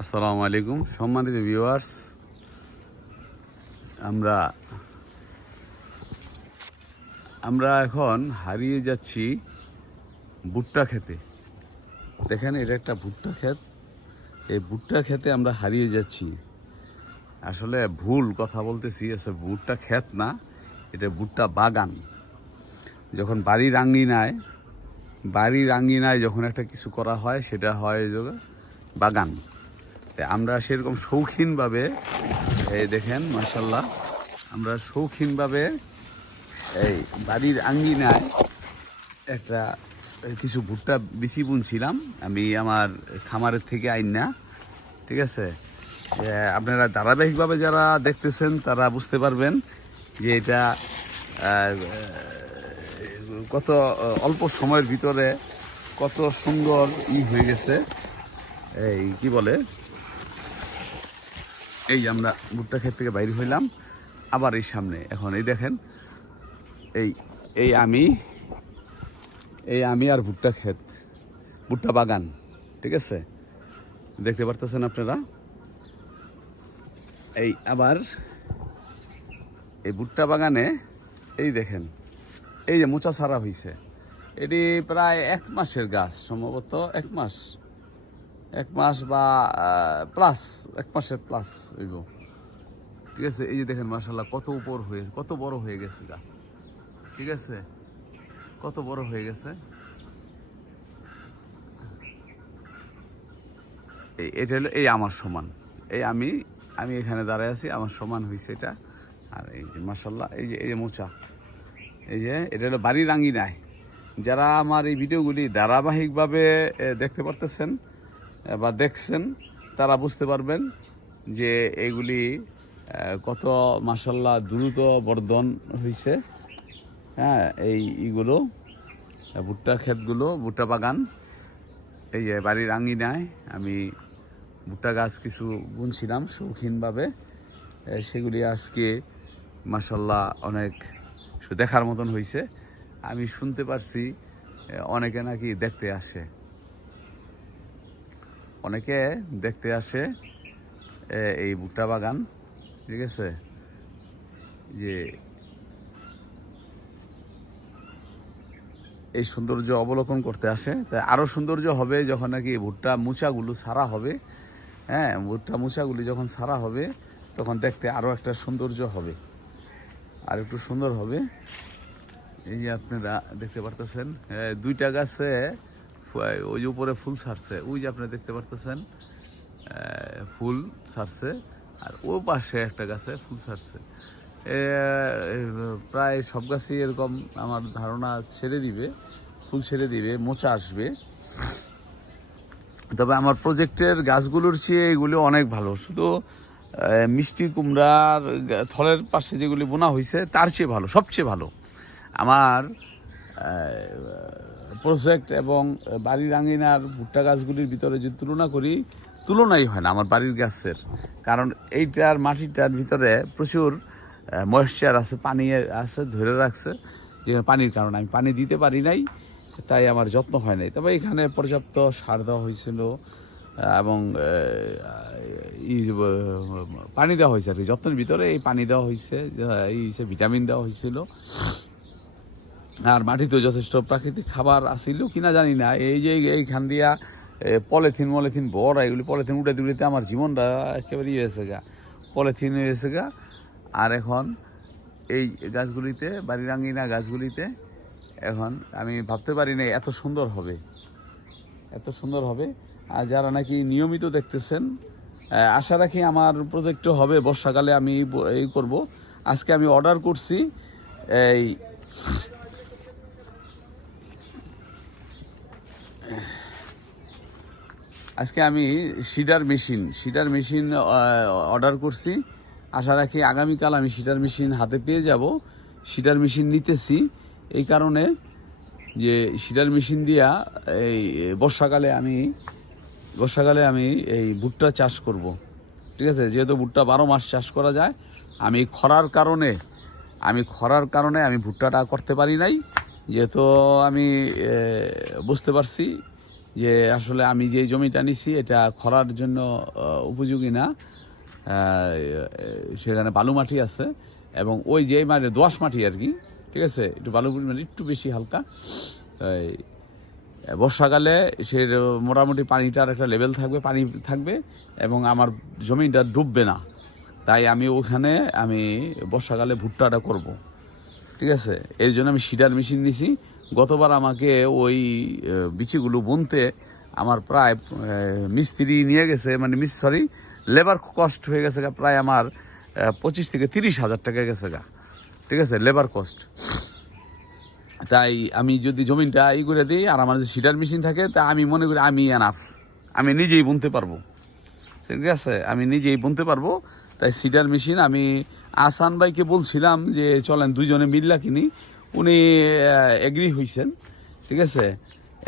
আসসালামু আলাইকুম। সম্মানিত ভিউয়ার্স আমরা আমরা এখন হারিয়ে যাচ্ছি ভুট্টা খেতে। দেখেন, এটা একটা ভুট্টা ক্ষেত। এই ভুট্টা খেতে আমরা হারিয়ে যাচ্ছি। আসলে ভুল কথা বলতেছি, আসলে ভুট্টা ক্ষেত না, এটা ভুট্টা বাগান। যখন বাড়ির আঙ্গিনায় বাড়ির আঙ্গিনায় যখন একটা কিছু করা হয়, সেটা হয় বাগান। আমরা সেরকম শৌখিনভাবে, এই দেখেন মাসাল্লাহ আমরা শৌখিনভাবে এই বাড়ির আঙ্গিনায় একটা কিছু ভুট্টা বেশি বুনছিলাম। আমি আমার খামারের থেকে আইন না, ঠিক আছে? আপনারা ধারাবাহিকভাবে যারা দেখতেছেন, তারা বুঝতে পারবেন যে এটা কত অল্প সময়ের ভিতরে কত সুন্দর ই হয়ে গেছে। এই, কি বলে? এই আমরা ভুট্টা ক্ষেত থেকে বাইরে হইলাম, আবার এই সামনে। এখন এই দেখেন, এই এই আমি এই আমি আর ভুট্টা ক্ষেত, ভুট্টা বাগান, ঠিক আছে? দেখতে পারতেছেন আপনারা? এই আবার এই ভুট্টা বাগানে, এই দেখেন, এই যে মোচা ছাড়া হয়েছে এটি প্রায় এক মাসের গাছ, সম্ভবত এক মাস। এক মাস বা প্লাস এক মাসের প্লাস হইব। ঠিক আছে? এই যে দেখেন মার্শাল্লাহ কত উপর হয়ে, কত বড় হয়ে গেছে গা। ঠিক আছে? কত বড় হয়ে গেছে? এই, এটা হলো, এই আমার সমান। এই আমি আমি এখানে দাঁড়ায় আছি, আমার সমান হয়েছে এটা। আর এই যে মার্শাল্লাহ এই যে এই যে মোচা। এই যে, এটা হলো বাড়ির আঙ্গিনায় যারা আমার এই ভিডিওগুলি ধারাবাহিকভাবে দেখতে পারতেছেন বা দেখছেন, তারা বুঝতে পারবেন যে এগুলি কত মাসাল্লাহ দ্রুত বর্ধন হয়েছে হ্যাঁ এই ইগুলো, ভুট্টা ক্ষেতগুলো, ভুট্টা বাগান, এই যে বাড়ির আঙ্গিনায় আমি ভুট্টা গাছ কিছু বুনছিলাম শৌখিনভাবে। সেগুলি আজকে মাসাল্লাহ অনেক দেখার মতন হয়েছে আমি শুনতে পারছি অনেকে নাকি দেখতে আসে। অনেকে দেখতে আসে এই ভুট্টা বাগান ঠিক আছে? যে এই সৌন্দর্য অবলোকন করতে আসে। তাই আরও সৌন্দর্য হবে যখন নাকি ভুট্টা মুচাগুলো সারা হবে। হ্যাঁ ভুট্টা মুচাগুলি যখন সারা হবে তখন দেখতে আরও একটা সৌন্দর্য হবে। আর একটু সুন্দর হবে। এই যে আপনারা দেখতে পারতেছেন এ, দুইটা গাছে ওই যে উপরে ফুল ছাড়ছে ওই যে আপনি দেখতে পারতেছেন ফুল ছাড়ছে আর ও পাশে একটা গাছে ফুল এ, প্রায় সব গাছই এরকম আমার ধারণা ছেড়ে দিবে ফুল ছেড়ে দিবে মোচা আসবে। তবে আমার প্রজেক্টের গাছগুলোর চেয়ে এগুলো অনেক ভালো। শুধু মিষ্টি কুমড়ার থলের পাশে যেগুলি বোনা হয়েছে তার চেয়ে ভালো সবচেয়ে ভালো। আমার প্রজেক্ট এবং বাড়ির আঙিনার ভুট্টা গাছগুলির ভিতরে যদি তুলনা করি, তুলনাই হয় না আমার বাড়ির গাছের। কারণ এইটার মাটিটার ভিতরে প্রচুর ময়েশ্চার আছে, পানি আছে, ধরে রাখছে যেখানে পানির কারণে আমি পানি দিতে পারি নাই, তাই আমার যত্ন হয় নাই। তবে এখানে পর্যাপ্ত সার দেওয়া হয়েছিল এবং পানি দেওয়া হয়েছে আর কি, যত্নের ভিতরে এই পানি দেওয়া হয়েছে এই ভিটামিন দেওয়া হয়েছিল। আর মাটিতেও যথেষ্ট প্রাকৃতিক খাবার আসিল কিনা জানি না। এই যে এইখান দিয়া পলিথিন, মলিথিন, বড় এগুলি পলিথিন উঠে দিতে আমার জীবনটা একেবারে ইয়ে হয়েছে গা। পলিথিন হয়েছে গা। আর এখন এই গাছগুলিতে বাড়ির আঙ্গিনা গাছগুলিতে এখন আমি ভাবতে পারি না এত সুন্দর হবে। এত সুন্দর হবে। আর যারা নাকি নিয়মিত দেখতেছেন আশা রাখি আমার প্রজেক্টও হবে। বর্ষাকালে আমি এই করব। আজকে আমি অর্ডার করছি এই আজকে আমি seeder machine seeder machine order করছি। আশা রাখি আগামীকাল আমি সিডার মেশিন হাতে পেয়ে যাব। সিডার মেশিন নিতেছি এই কারণে যে সিডার মেশিন দিয়া এই বর্ষাকালে আমি বর্ষাকালে আমি এই ভুট্টা চাষ করব। ঠিক আছে? যেহেতু ভুট্টা বারো মাস চাষ করা যায়, আমি খরার কারণে, আমি খরার কারণে আমি ভুট্টাটা করতে পারি নাই। যেহেতু আমি বুঝতে পারছি যে আসলে আমি যে জমিটা নিছি, এটা খরার জন্য উপযোগী না। সেখানে বালু মাটি আছে এবং ওই যে মানে দোয়াশ মাটি আর কি, ঠিক আছে? একটু বালু পরিমাণ একটু বেশি হালকা। বর্ষাকালে সে মোটামুটি পানিটার একটা লেভেল থাকবে, পানি থাকবে এবং আমার জমিটা ডুববে না। তাই আমি ওখানে আমি বর্ষাকালে ভুট্টাটা করব, ঠিক আছে? এর জন্য আমি সিডার মেশিন নিছি। গতবার আমাকে ওই বিচিগুলো বুনতে আমার প্রায় মিস্ত্রি নিয়ে গেছে মানে মিস, সরি লেবার কস্ট হয়ে গেছে প্রায় আমার পঁচিশ থেকে তিরিশ হাজার টাকা গেছে গা, ঠিক আছে লেবার কস্ট তাই আমি যদি জমিনটা ই করে দিই আর আমার যদি সিটার মেশিন থাকে, তা আমি মনে করি আমি এনাফ আমি নিজেই বুনতে পারব। ঠিক আছে, আমি নিজেই বুনতে পারব, তাই সিডার মেশিন আমি আসান ভাইকে বলছিলাম যে, চলেন দুইজনে মিল্লা কিনি উনি এগ্রি হয়েছেন ঠিক আছে?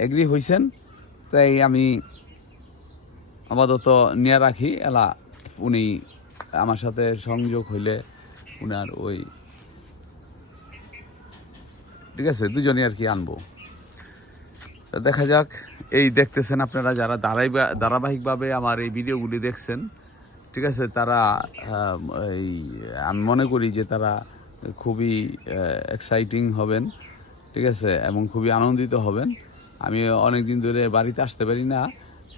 এগ্রি হয়েছেন তাই আমি আপাতত নিয়ে রাখি। এলা, উনি আমার সাথে সংযোগ হইলে উনার ওই, ঠিক আছে? দুজনই আর কি আনব। দেখা যাক, এই দেখতেছেন আপনারা যারা ধারাই ধারাবাহিকভাবে আমার এই ভিডিওগুলি দেখছেন, ঠিক আছে? তারা এই, আমি মনে করি যে তারা খুবই এক্সাইটিং হবেন, ঠিক আছে? এবং খুবই আনন্দিত হবেন। আমি অনেক দিন ধরে বাড়িতে আসতে পারি না।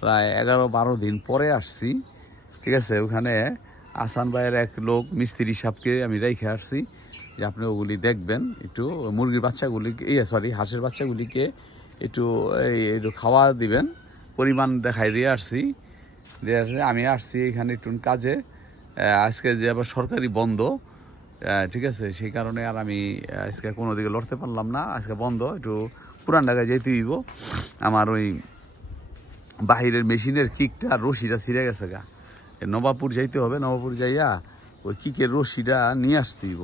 প্রায় এগারো বারো দিন পরে আসছি, ঠিক আছে? ওখানে আসান ভাইয়ের এক লোক, মিস্ত্রি সাহেবকে আমি রেখে আসছি যে আপনি ওগুলি দেখবেন, একটু মুরগির বাচ্চাগুলিকে ইয়ে সরি হাঁসের বাচ্চাগুলিকে একটু, এই, একটু খাওয়া দিবেন, পরিমাণ দেখাই দিয়ে আসছি। দিয়ে আমি আসছি এখানে একটু কাজে। আজকে যে আবার সরকারি বন্ধ ঠিক আছে, সেই কারণে আর আমি আজকে কোনো দিকে লড়তে পারলাম না। আজকে বন্ধ, একটু পুরান ঢাকায় যেতে হইব। আমার ওই বাহিরের মেশিনের কিকটা, রশিটা ছিঁড়ে গেছে গা। নবাবপুর যাইতে হবে, নবাবপুর যাইয়া ওই কিকের রশিটা নিয়ে আসতে হইব।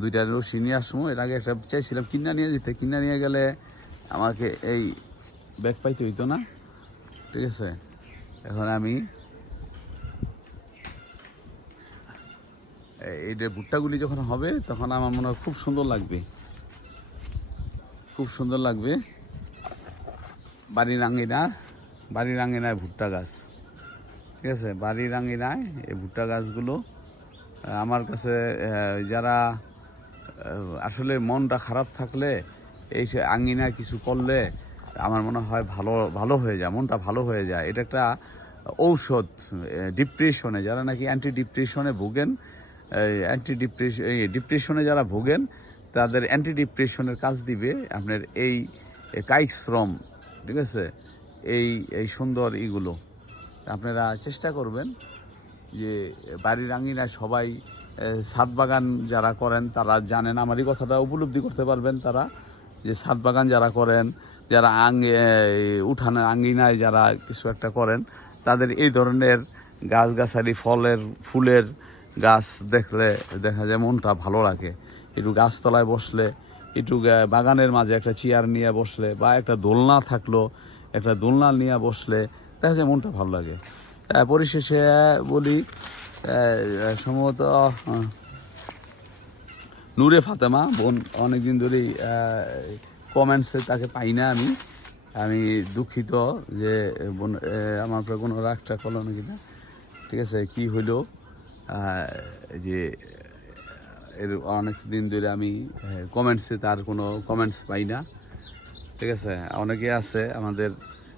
দুইটা রশি নিয়ে আসব এর আগে একটা চাইছিলাম কিনা নিয়ে দিতে কিনা নিয়ে গেলে আমাকে এই ব্যাগ পাইতে হইতো না। ঠিক আছে, এখন আমি যে ভুট্টাগুলি যখন হবে, তখন আমার মনে হয় খুব সুন্দর লাগবে। খুব সুন্দর লাগবে। বাড়ির আঙ্গিনা বাড়ির আঙ্গিনায় ভুট্টা গাছ। ঠিক আছে? বাড়ির আঙ্গিনায় এই ভুট্টা গাছগুলো আমার কাছে যারা আসলে মনটা খারাপ থাকলে, এই সে আঙ্গিনায় কিছু করলে, আমার মনে হয় ভালো ভালো হয়ে যায়, মনটা ভালো হয়ে যায়। এটা একটা ঔষধ ডিপ্রেশনে যারা নাকি অ্যান্টি ডিপ্রেশনে ভোগেন অ্যান্টি ডিপ্রেশন ডিপ্রেশনে যারা ভোগেন তাদের অ্যান্টি ডিপ্রেশনের কাজ দিবে আপনার এই কাইক্স ফ্রম ঠিক আছে? এই এই সুন্দর ইগুলো আপনারা চেষ্টা করবেন যে বাড়ির আঙিনায় সবাই ছাদ বাগান যারা করেন তারা জানেন আমার এই কথাটা উপলব্ধি করতে পারবেন তারা যে ছাদ বাগান যারা করেন যারা আং এ, উঠানের আঙ্গিনায় যারা কিছু একটা করেন তাদের এই ধরনের গাছগাছালি ফলের ফুলের গাছ দেখলে দেখা যায় মনটা ভালো লাগে। একটু গাছতলায় বসলে, একটু বাগানের মাঝে একটা চেয়ার নিয়ে বসলে বা একটা দোলনা থাকল, একটা দোলনা নিয়ে বসলে দেখা যায় মনটা ভালো লাগে। পরিশেষে বলি সম্ভবত নূরে ফাতেমা বোন, অনেকদিন ধরেই কমেন্টসে তাকে পাই না আমি। আমি দুঃখিত যে বোন আমার কোনো রাগটা করল নাকি না। ঠিক আছে, কি হইল? যে, এর অনেক দিন ধরে আমি কমেন্টসে তার কোনো কমেন্টস পাই না। ঠিক আছে? অনেকে আছে আমাদের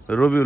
রবিউল